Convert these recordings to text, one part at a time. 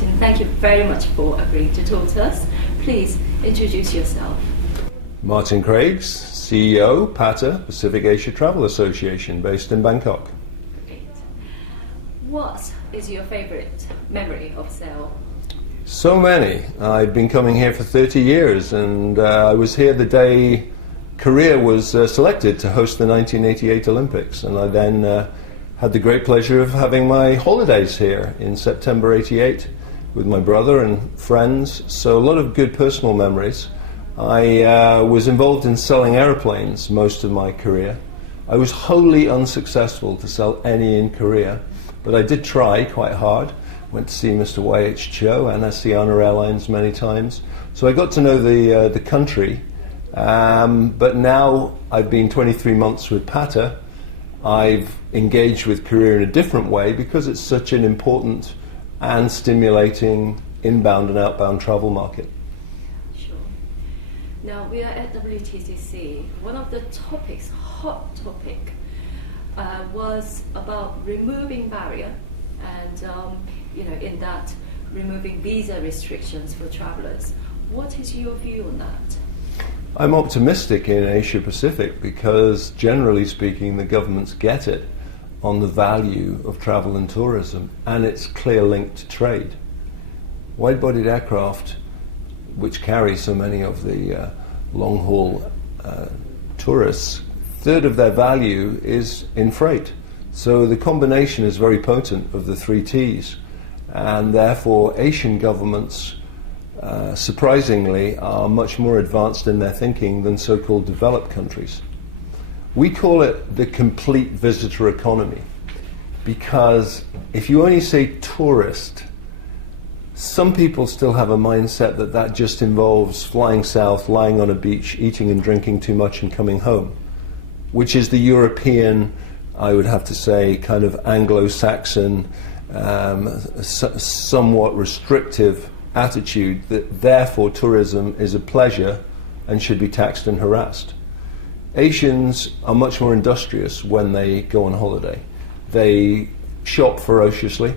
Martin, thank you very much for agreeing to talk to us. Please introduce yourself. Martin Craigs, CEO, PATA, Pacific Asia Travel Association, based in Bangkok. Great. What is your favourite memory of Seoul? So many. I've been coming here for 30 years, and I was here the day Korea was selected to host the 1988 Olympics, and I then had the great pleasure of having my holidays here in September 88 with my brother and friends, so a lot of good personal memories. I was involved in selling aeroplanes most of my career. I was wholly unsuccessful to sell any in Korea, but I did try quite hard. Went to see Mr. Y.H. Cho and Asiana Airlines many times. So I got to know the country, but now I've been 23 months with PATA. I've engaged with Korea in a different way because it's such an important and stimulating inbound and outbound travel market. Now we are at WTTC. One of the topics, hot topic, was about removing barrier, and in that, removing visa restrictions for travellers. What is your view on that? I'm optimistic in Asia Pacific because, generally speaking, the governments get it on the value of travel and tourism and its clear link to trade. Wide-bodied aircraft, which carry so many of the long-haul tourists, a third of their value is in freight. So the combination is very potent of the three T's, and therefore Asian governments, surprisingly, are much more advanced in their thinking than so-called developed countries. We call it the complete visitor economy because if you only say tourist, some people still have a mindset that that just involves flying south, lying on a beach, eating and drinking too much and coming home, which is the European, I would have to say, kind of Anglo-Saxon, somewhat restrictive attitude that therefore tourism is a pleasure and should be taxed and harassed. Asians are much more industrious when they go on holiday. They shop ferociously.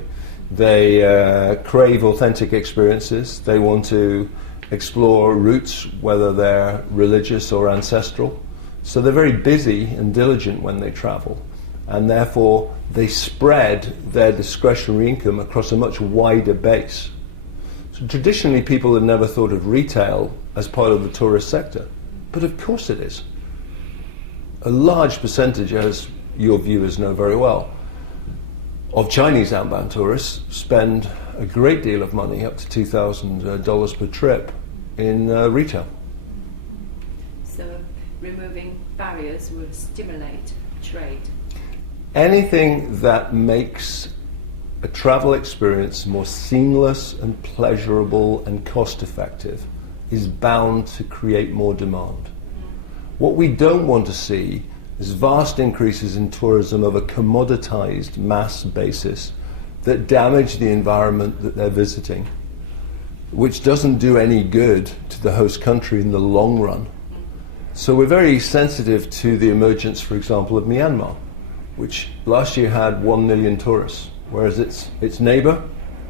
They crave authentic experiences. They want to explore roots, whether they're religious or ancestral. So they're very busy and diligent when they travel, and therefore they spread their discretionary income across a much wider base. So traditionally people had never thought of retail as part of the tourist sector, but of course it is. A large percentage, as your viewers know very well, of Chinese outbound tourists spend a great deal of money, up to $2,000 per trip, in retail. So removing barriers will stimulate trade. Anything that makes a travel experience more seamless and pleasurable and cost-effective is bound to create more demand. What we don't want to see is vast increases in tourism of a commoditized mass basis that damage the environment that they're visiting, which doesn't do any good to the host country in the long run. So we're very sensitive to the emergence, for example, of Myanmar, which last year had 1 million tourists, whereas its neighbor,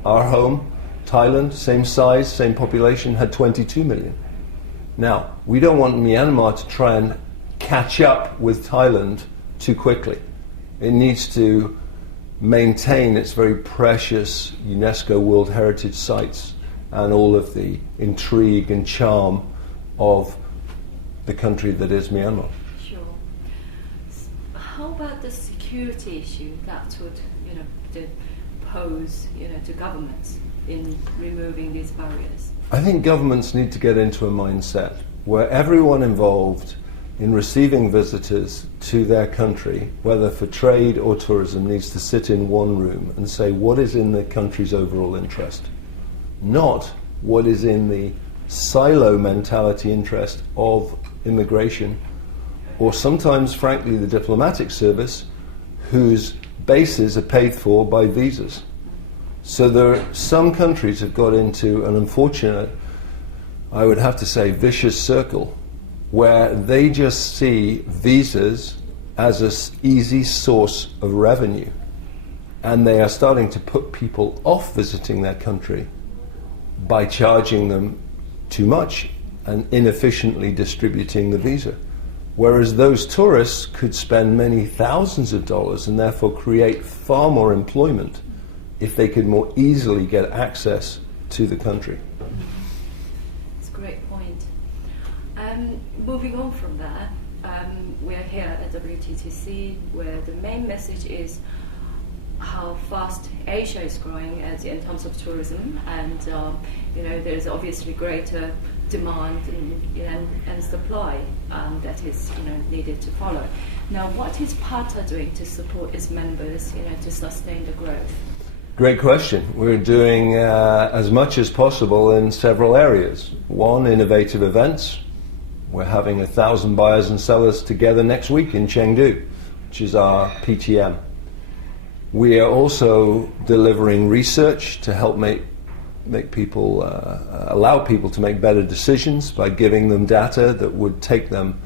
our home, Thailand, same size, same population, had 22 million. Now, we don't want Myanmar to try and catch up with Thailand too quickly. It needs to maintain its very precious UNESCO World Heritage sites and all of the intrigue and charm of the country that is Myanmar. Sure. How about the security issue that would, pose, to governments in removing these barriers? I think governments need to get into a mindset where everyone involved in receiving visitors to their country, whether for trade or tourism, needs to sit in one room and say what is in the country's overall interest, not what is in the silo mentality interest of immigration, or sometimes, frankly, the diplomatic service, whose bases are paid for by visas. So some countries have got into an unfortunate, I would have to say, vicious circle, where they just see visas as an easy source of revenue. And they are starting to put people off visiting their country by charging them too much and inefficiently distributing the visa. Whereas those tourists could spend many thousands of dollars and therefore create far more employment if they could more easily get access to the country. That's a great point. Moving on from that, we're here at WTTC where the main message is how fast Asia is growing in terms of tourism, and there's obviously greater demand and supply that is needed to follow. Now, what is PATA doing to support its members to sustain the growth? Great question. We're doing as much as possible in several areas. One, innovative events. We're having 1,000 buyers and sellers together next week in Chengdu, which is our PTM. We are also delivering research to help make people, allow people to make better decisions by giving them data that would take them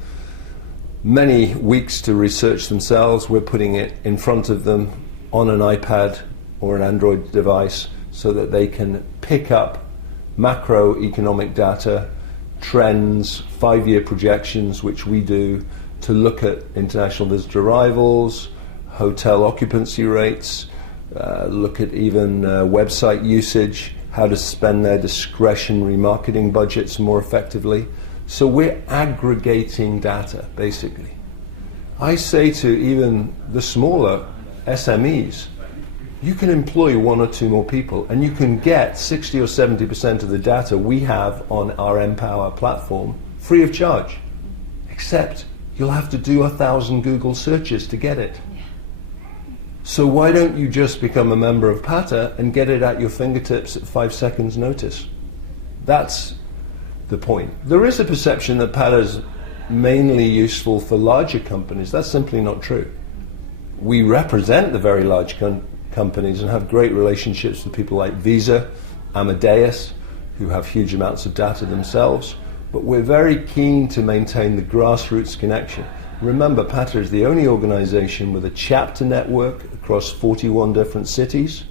many weeks to research themselves. We're putting it in front of them on an iPad or an Android device so that they can pick up macroeconomic data, trends, 5-year projections, which we do, to look at international visitor arrivals, hotel occupancy rates, look at even website usage, how to spend their discretionary marketing budgets more effectively. So we're aggregating data, basically. I say to even the smaller SMEs, you can employ 1 or 2 more people and you can get 60 or 70% of the data we have on our Empower platform free of charge, except you'll have to do 1,000 Google searches to get it. So why don't you just become a member of PATA and get it at your fingertips at 5 seconds notice? That's the point. There is a perception that PATA is mainly useful for larger companies. That's simply not true. We represent the very large companies and have great relationships with people like Visa, Amadeus, who have huge amounts of data themselves, but we're very keen to maintain the grassroots connection. Remember, PATA is the only organization with a chapter network across 41 different cities.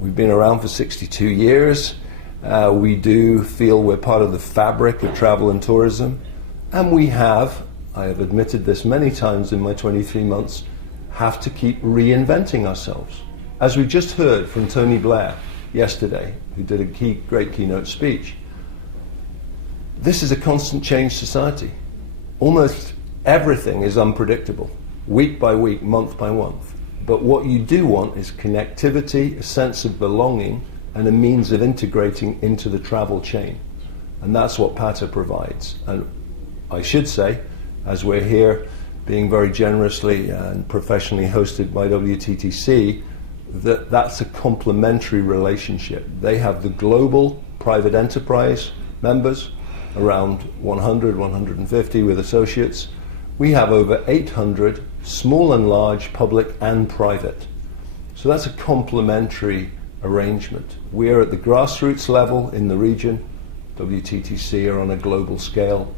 We've been around for 62 years. We do feel we're part of the fabric of travel and tourism. And we have, I have admitted this many times in my 23 months, have to keep reinventing ourselves. As we just heard from Tony Blair yesterday, who did a great keynote speech, this is a constant change society. Almost everything is unpredictable, week by week, month by month. But what you do want is connectivity, a sense of belonging, and a means of integrating into the travel chain. And that's what PATA provides. And I should say, as we're here being very generously and professionally hosted by WTTC, that's a complementary relationship. They have the global private enterprise members, around 100, 150 with associates. We have over 800, small and large, public and private. So that's a complementary arrangement. We are at the grassroots level in the region. WTTC are on a global scale,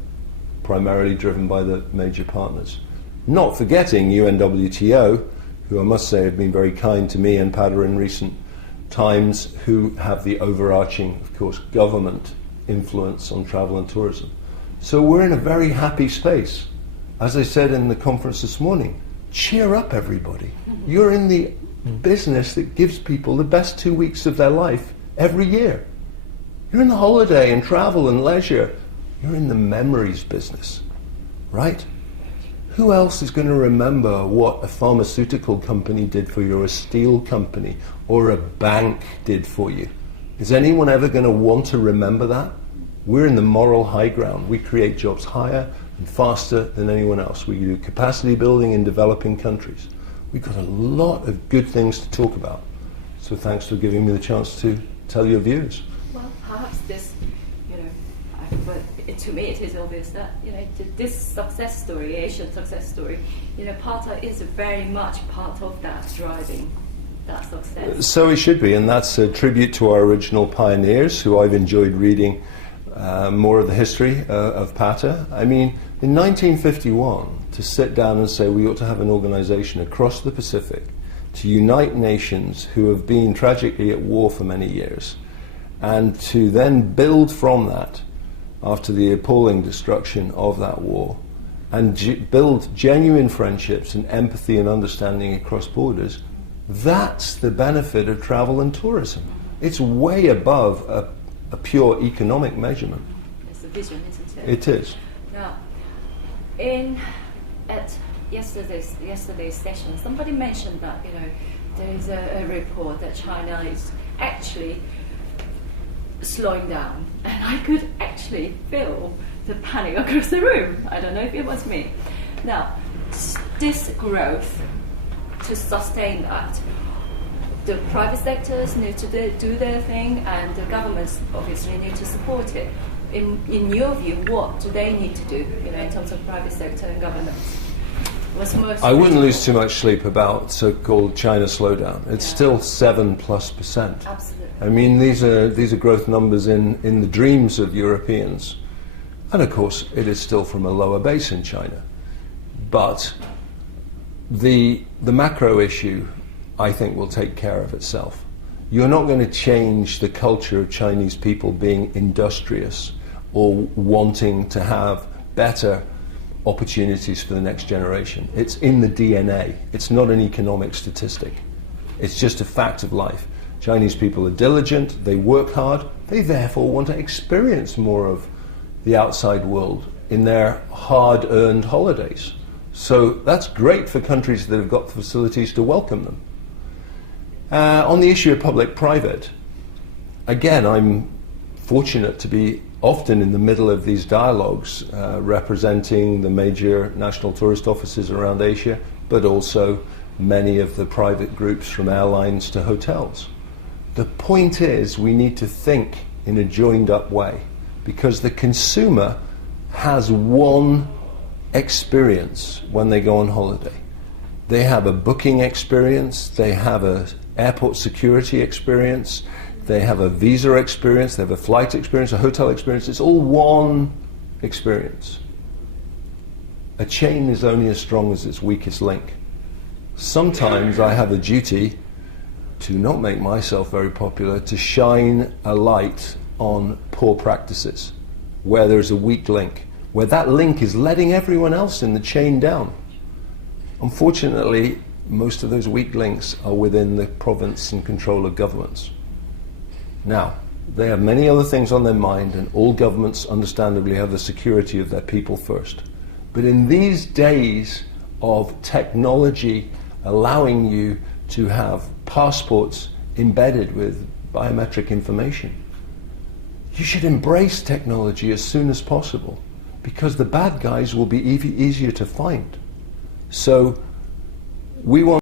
primarily driven by the major partners. Not forgetting UNWTO, who I must say have been very kind to me and PATA in recent times, who have the overarching, of course, government influence on travel and tourism. So we're in a very happy space. As I said in the conference this morning, cheer up, everybody. You're in the business that gives people the best 2 weeks of their life every year. You're in the holiday and travel and leisure. You're in the memories business, right? Who else is going to remember what a pharmaceutical company did for you, or a steel company, or a bank did for you? Is anyone ever going to want to remember that? We're in the moral high ground. We create jobs higher and faster than anyone else. We do capacity building in developing countries. We've got a lot of good things to talk about. So thanks for giving me the chance to tell your views. Well, perhaps this, but to me it is obvious that this success story, Asian success story, PATA is very much part of that driving that success. So it should be, and that's a tribute to our original pioneers, who I've enjoyed reading more of the history of PATA. I mean, in 1951, to sit down and say we ought to have an organization across the Pacific to unite nations who have been tragically at war for many years, and to then build from that after the appalling destruction of that war and build genuine friendships and empathy and understanding across borders, that's the benefit of travel and tourism. It's way above a pure economic measurement. It's a vision, isn't it? It is. Now, at yesterday's session, somebody mentioned that there is a report that China is actually slowing down, and I could actually feel the panic across the room. I don't know if it was me. Now, this growth, to sustain that, the private sectors need to do their thing, and the governments obviously need to support it. In your view, what do they need to do, in terms of private sector and governments? I wouldn't lose too much sleep about so-called China slowdown. It's still 7+%. Absolutely. I mean, these are growth numbers in the dreams of Europeans, and of course, it is still from a lower base in China. But the macro issue, I think, will take care of itself. You're not going to change the culture of Chinese people being industrious or wanting to have better opportunities for the next generation. It's in the DNA. It's not an economic statistic. It's just a fact of life. Chinese people are diligent, they work hard, they therefore want to experience more of the outside world in their hard-earned holidays. So that's great for countries that have got the facilities to welcome them. On the issue of public-private, again, I'm fortunate to be often in the middle of these dialogues, representing the major national tourist offices around Asia, but also many of the private groups from airlines to hotels. The point is, we need to think in a joined-up way, because the consumer has one experience when they go on holiday. They have a booking experience, they have an airport security experience, they have a visa experience, they have a flight experience, a hotel experience. It's all one experience. A chain is only as strong as its weakest link. Sometimes I have a duty to not make myself very popular, to shine a light on poor practices, where there's a weak link, where that link is letting everyone else in the chain down. Unfortunately, most of those weak links are within the province and control of governments. Now, they have many other things on their mind, and all governments understandably have the security of their people first. But in these days of technology allowing you to have passports embedded with biometric information, you should embrace technology as soon as possible, because the bad guys will be easier to find. So we want